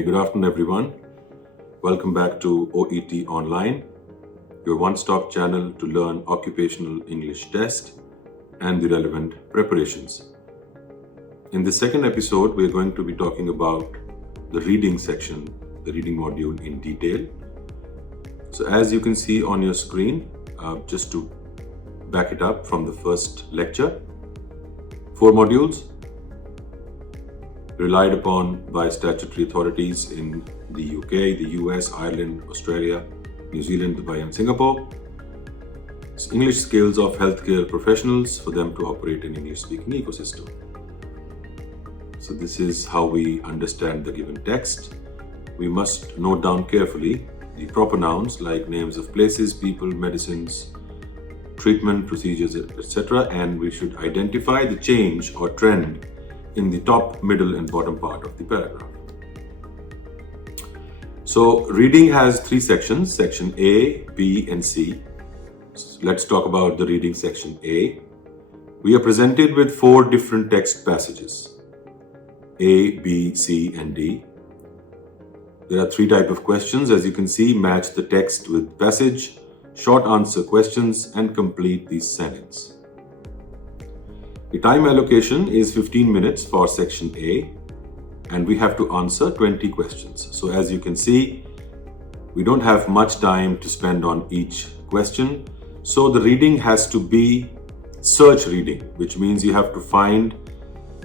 Very good afternoon, everyone. Welcome back to OET Online, your one-stop channel to learn occupational English test and the relevant preparations. In the second episode, we're going to be talking about the reading section, the reading module in detail. So as you can see on your screen, just to back it up from the first lecture, 4 modules relied upon by statutory authorities in the UK, the US, Ireland, Australia, New Zealand, Dubai and Singapore. It's English skills of healthcare professionals for them to operate in English-speaking ecosystem. So this is how we understand the given text. We must note down carefully the proper nouns like names of places, people, medicines, treatment, procedures, etc. And we should identify the change or trend in the top, middle and bottom part of the paragraph. So reading has 3 sections, section A, B and C. Let's talk about the reading section A. We are presented with 4 different text passages, A, B, C and D. There are 3 types of questions. As you can see, match the text with passage, short answer questions and complete the sentence. The time allocation is 15 minutes for section A and we have to answer 20 questions. So as you can see, we don't have much time to spend on each question. So the reading has to be search reading, which means you have to find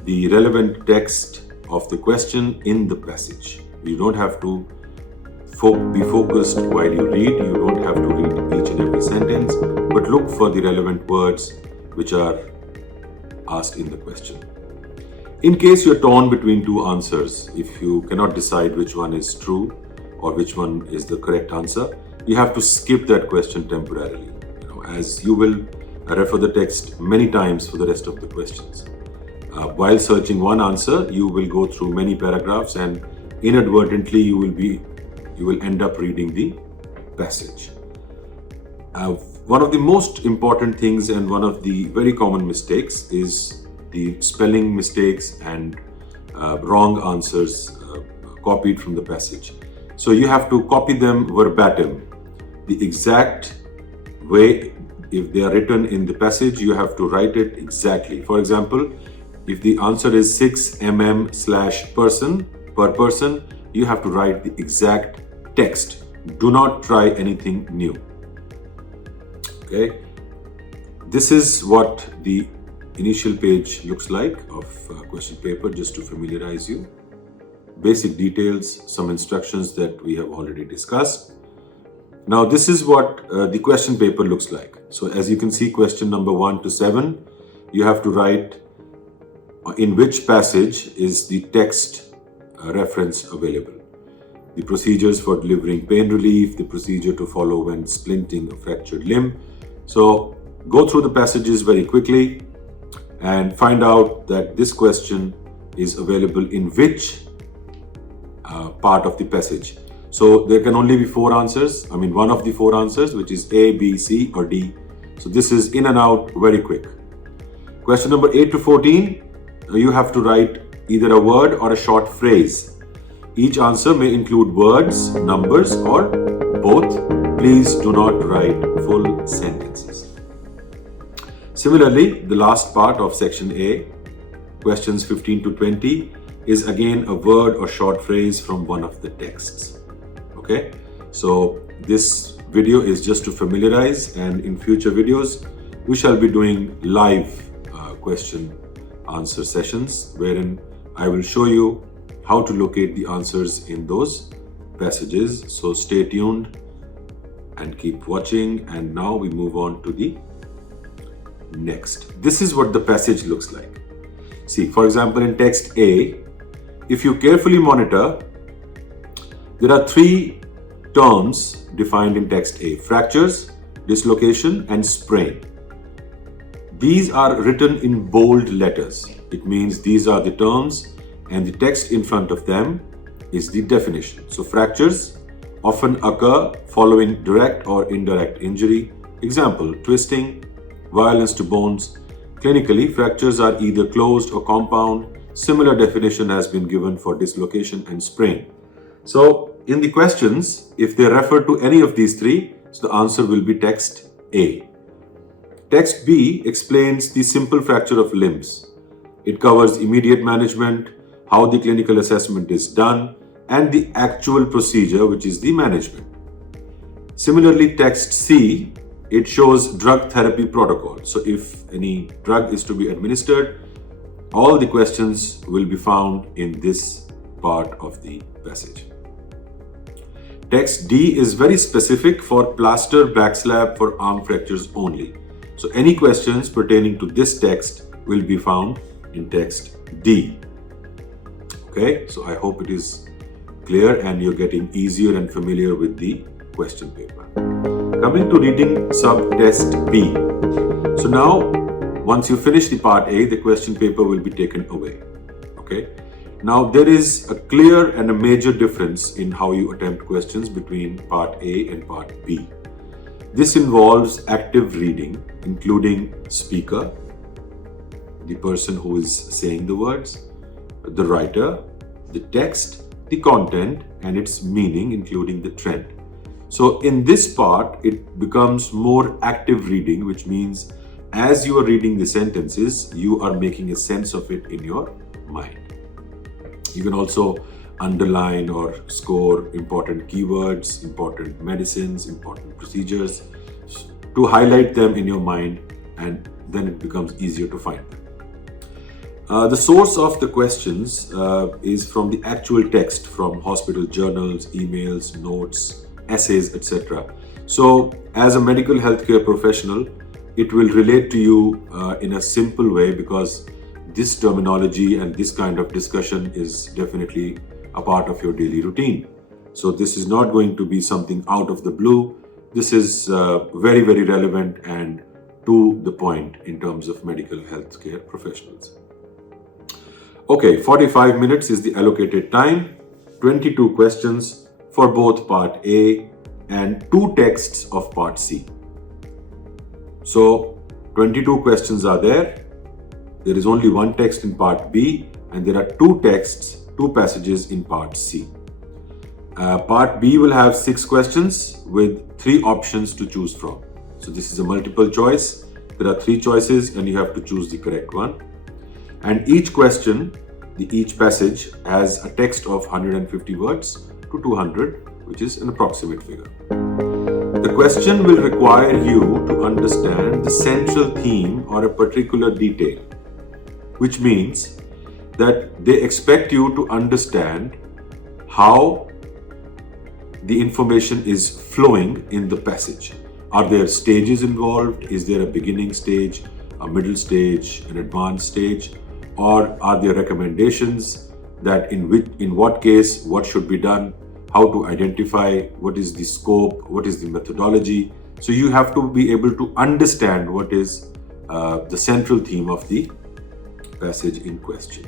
the relevant text of the question in the passage. You don't have to be focused while you read. You don't have to read each and every sentence, but look for the relevant words which are asked in the question. In case you're torn between 2 answers, if you cannot decide which one is true or which one is the correct answer, you have to skip that question temporarily, as you will refer the text many times for the rest of the questions. While searching one answer, you will go through many paragraphs and inadvertently you will end up reading the passage. One of the most important things and one of the very common mistakes is the spelling mistakes and wrong answers copied from the passage. So you have to copy them verbatim, the exact way. If they are written in the passage, you have to write it exactly. For example, if the answer is 6 mm/person per person, you have to write the exact text. Do not try anything new. Okay, this is what the initial page looks like of question paper, just to familiarize you. Basic details, some instructions that we have already discussed. Now this is what the question paper looks like. So as you can see, question number 1 to 7, you have to write in which passage is the text reference available. The procedures for delivering pain relief, the procedure to follow when splinting a fractured limb. So go through the passages very quickly and find out that this question is available in which part of the passage. So there can only be 4 answers. I mean, one of the 4 answers, which is A, B, C or D. So this is in and out very quick. Question number 8 to 14, you have to write either a word or a short phrase. Each answer may include words, numbers or both. Please do not write full sentences. Similarly, the last part of section A, questions 15 to 20, is again a word or short phrase from one of the texts. Okay, so this video is just to familiarize, and in future videos, we shall be doing live question answer sessions wherein I will show you how to locate the answers in those passages. So stay tuned and keep watching. And now we move on to the next. This is what the passage looks like. See, for example, in text A, if you carefully monitor, there are 3 terms defined in text A: fractures, dislocation and sprain. These are written in bold letters. It means these are the terms and the text in front of them is the definition. So fractures often occur following direct or indirect injury. Example, twisting, violence to bones. Clinically, fractures are either closed or compound. Similar definition has been given for dislocation and sprain. So in the questions, if they refer to any of these three, so the answer will be text A. Text B explains the simple fracture of limbs. It covers immediate management, how the clinical assessment is done, and the actual procedure, which is the management. Similarly, text C, it shows drug therapy protocol. So if any drug is to be administered, all the questions will be found in this part of the passage. Text D is very specific for plaster backslab for arm fractures only. So any questions pertaining to this text will be found in text D. Okay, so I hope it is clear and you're getting easier and familiar with the question paper. Coming to reading sub-test B. So now, once you finish the part A, the question paper will be taken away. Okay. Now there is a clear and a major difference in how you attempt questions between part A and part B. This involves active reading, including speaker, the person who is saying the words, the writer, the text, the content, and its meaning, including the trend. So in this part, it becomes more active reading, which means as you are reading the sentences, you are making a sense of it in your mind. You can also underline or score important keywords, important medicines, important procedures to highlight them in your mind, and then it becomes easier to find them. The source of the questions is from the actual text from hospital journals, emails, notes, essays, etc. So as a medical healthcare professional, it will relate to you in a simple way, because this terminology and this kind of discussion is definitely a part of your daily routine. So this is not going to be something out of the blue. This is very, very relevant and to the point in terms of medical healthcare professionals. Okay, 45 minutes is the allocated time, 22 questions for both part A and 2 texts of part C. So 22 questions are there. There is only 1 text in part B, and there are 2 texts, 2 passages in part C. Part B will have 6 questions with 3 options to choose from. So this is a multiple choice. There are 3 choices and you have to choose the correct one. And each question, each passage has a text of 150 words to 200, which is an approximate figure. The question will require you to understand the central theme or a particular detail, which means that they expect you to understand how the information is flowing in the passage. Are there stages involved? Is there a beginning stage, a middle stage, an advanced stage? Or are there recommendations that in what case, what should be done, how to identify, what is the scope, what is the methodology? So you have to be able to understand what is the central theme of the passage in question.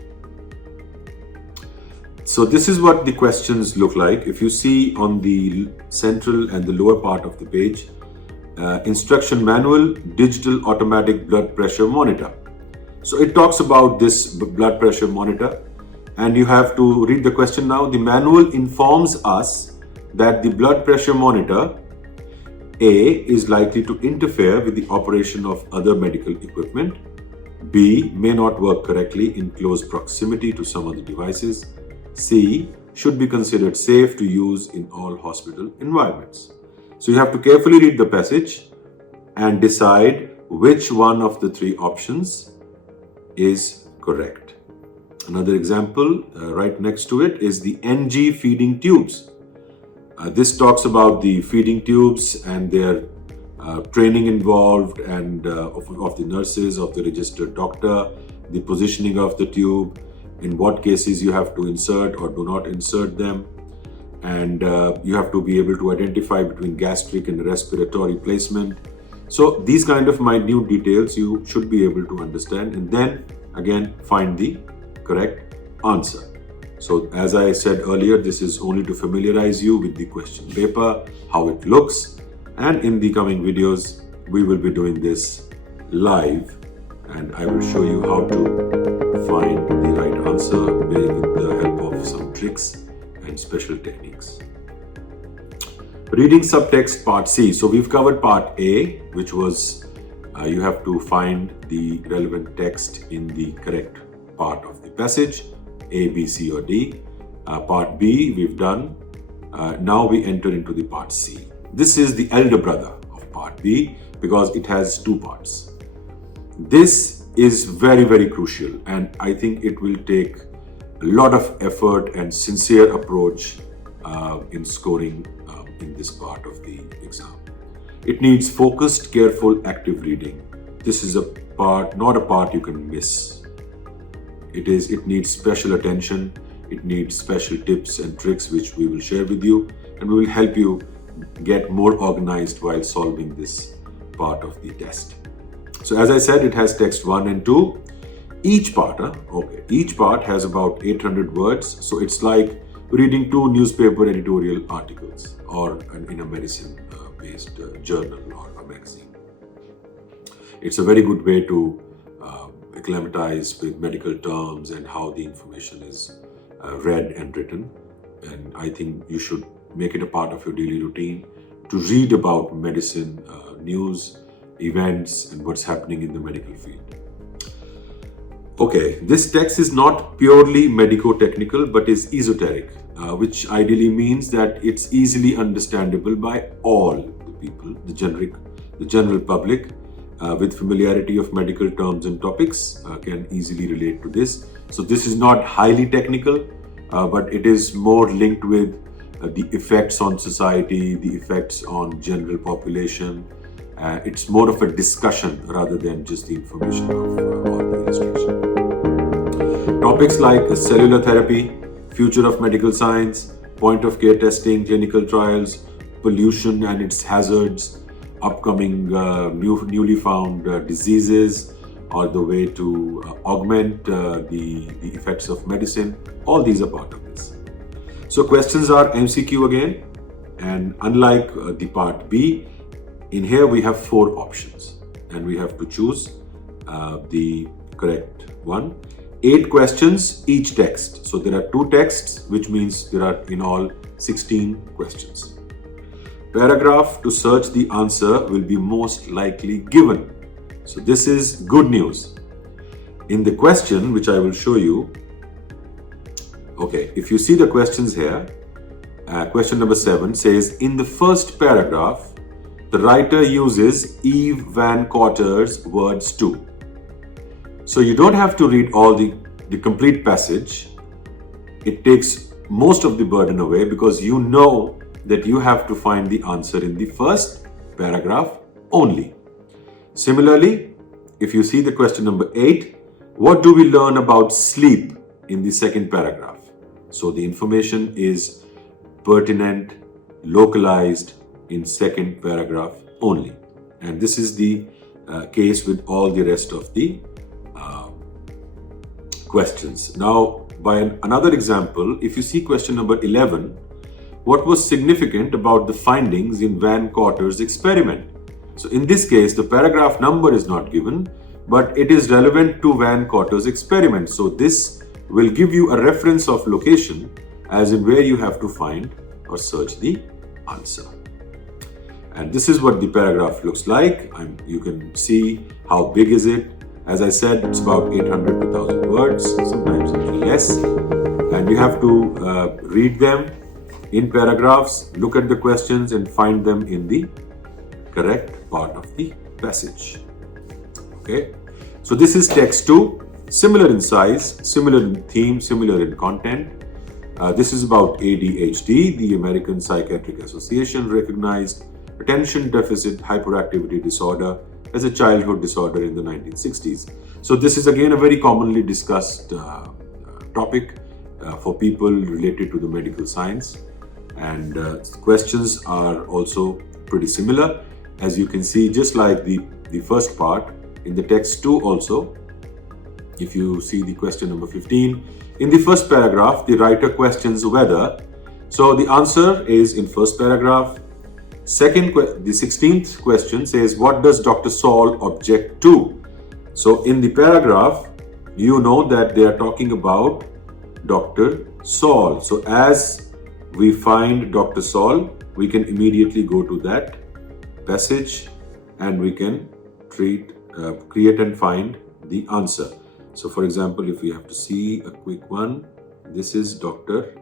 So this is what the questions look like. If you see on the central and the lower part of the page, instruction manual, digital automatic blood pressure monitor. So it talks about this blood pressure monitor, and you have to read the question now. The manual informs us that the blood pressure monitor A is likely to interfere with the operation of other medical equipment. B may not work correctly in close proximity to some other devices. C should be considered safe to use in all hospital environments. So you have to carefully read the passage and decide which one of the 3 options is correct. Another example right next to it is the NG feeding tubes. This talks about the feeding tubes and their training involved and of the nurses, of the registered doctor, the positioning of the tube, in what cases you have to insert or do not insert them, and you have to be able to identify between gastric and respiratory placement. So these kind of minute details you should be able to understand, and then again find the correct answer. So as I said earlier, this is only to familiarize you with the question paper, how it looks, and in the coming videos we will be doing this live, and I will show you how to find the right answer with the help of some tricks and special techniques. Reading subtext part C. So we've covered part A, which was you have to find the relevant text in the correct part of the passage, A, B, C or D. Part B we've done. Now we enter into the part C. This is the elder brother of part B because it has two parts. This is very, very crucial, and I think it will take a lot of effort and sincere approach in scoring in this part of the exam. It needs focused, careful, active reading. This is a part, not a part you can miss. It needs special attention. It needs special tips and tricks which we will share with you, and we will help you get more organized while solving this part of the test. So as I said, it has text 1 and 2. Each part has about 800 words. So it's like reading 2 newspaper editorial articles or in a medicine-based journal or a magazine. It's a very good way to acclimatize with medical terms and how the information is read and written. And I think you should make it a part of your daily routine to read about medicine, news, events, and what's happening in the medical field. Okay, this text is not purely medico-technical but is esoteric, which ideally means that it's easily understandable by all the people, the general public, with familiarity of medical terms and topics can easily relate to this. So this is not highly technical, but it is more linked with the effects on society, the effects on general population. It's more of a discussion rather than just the information of or the illustration. Topics like cellular therapy, future of medical science, point of care testing, clinical trials, pollution and its hazards, upcoming newly found diseases, or the way to augment the effects of medicine. All these are part of this. So questions are MCQ again, and unlike the part B, in here we have 4 options and we have to choose the correct one. 8 questions each text. So there are 2 texts, which means there are in all 16 questions. Paragraph to search the answer will be most likely given. So this is good news. In the question, which I will show you, okay, if you see the questions here, question number 7 says, in the first paragraph, the writer uses Eve Van Cotter's words too. So you don't have to read all the complete passage. It takes most of the burden away because you know that you have to find the answer in the first paragraph only. Similarly, if you see the question number 8, what do we learn about sleep in the second paragraph? So the information is pertinent, localized in second paragraph only. And this is the case with all the rest of the questions. Now, by another example, if you see question number 11, what was significant about the findings in Van Cotter's experiment? So in this case, the paragraph number is not given, but it is relevant to Van Cotter's experiment. So this will give you a reference of location as in where you have to find or search the answer. And this is what the paragraph looks like. You can see how big is it. As I said, it's about 800 to 1000 words, sometimes a little less. And you have to read them in paragraphs, look at the questions and find them in the correct part of the passage. Okay, so this is text 2, similar in size, similar in theme, similar in content. This is about ADHD. The American Psychiatric Association recognized attention deficit hyperactivity disorder as a childhood disorder in the 1960s. So this is again a very commonly discussed topic for people related to the medical science, and questions are also pretty similar. As you can see, just like the first part, in the text 2 also, if you see the question number 15, in the first paragraph, the writer questions whether, so the answer is in first paragraph. The 16th question says, what does Dr. Saul object to? So in the paragraph, you know that they are talking about Dr. Saul. So as we find Dr. Saul, we can immediately go to that passage and we can create and find the answer. So for example, if we have to see a quick one, this is Dr.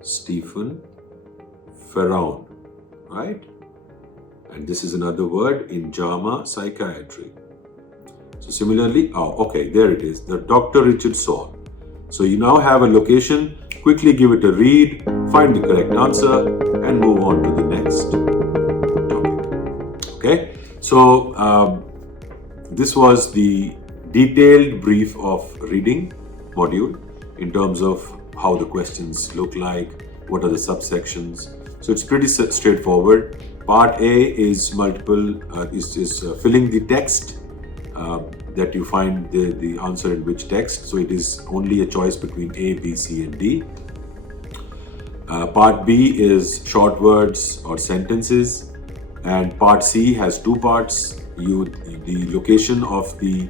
Stephen Ferron, right? And this is another word in JAMA psychiatry. So similarly, okay, there it is, the Dr. Richard Saul. So you now have a location, quickly give it a read, find the correct answer, and move on to the next topic. Okay, so this was the detailed brief of reading module in terms of how the questions look like, what are the subsections. So it's pretty straightforward. Part A is filling the text that you find the answer in which text. So it is only a choice between A, B, C, and D. Part B is short words or sentences, and part C has two parts. The location of the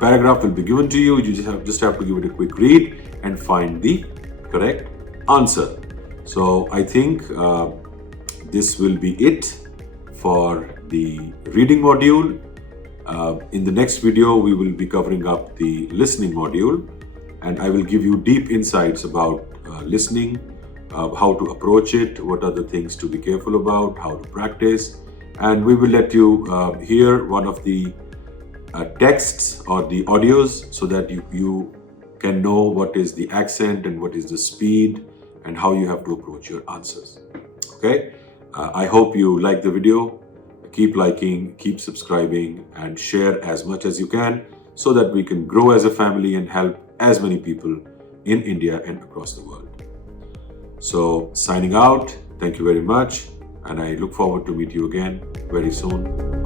paragraph will be given to you. You just have to give it a quick read and find the correct answer. So I think this will be it for the reading module. In the next video, we will be covering up the listening module, and I will give you deep insights about listening, how to approach it, what are the things to be careful about, how to practice, and we will let you hear one of the texts or the audios so that you can know what is the accent and what is the speed and how you have to approach your answers. Okay, I hope you like the video. Keep liking, keep subscribing, and share as much as you can so that we can grow as a family and help as many people in India and across the world. So signing out, thank you very much, and I look forward to meet you again very soon.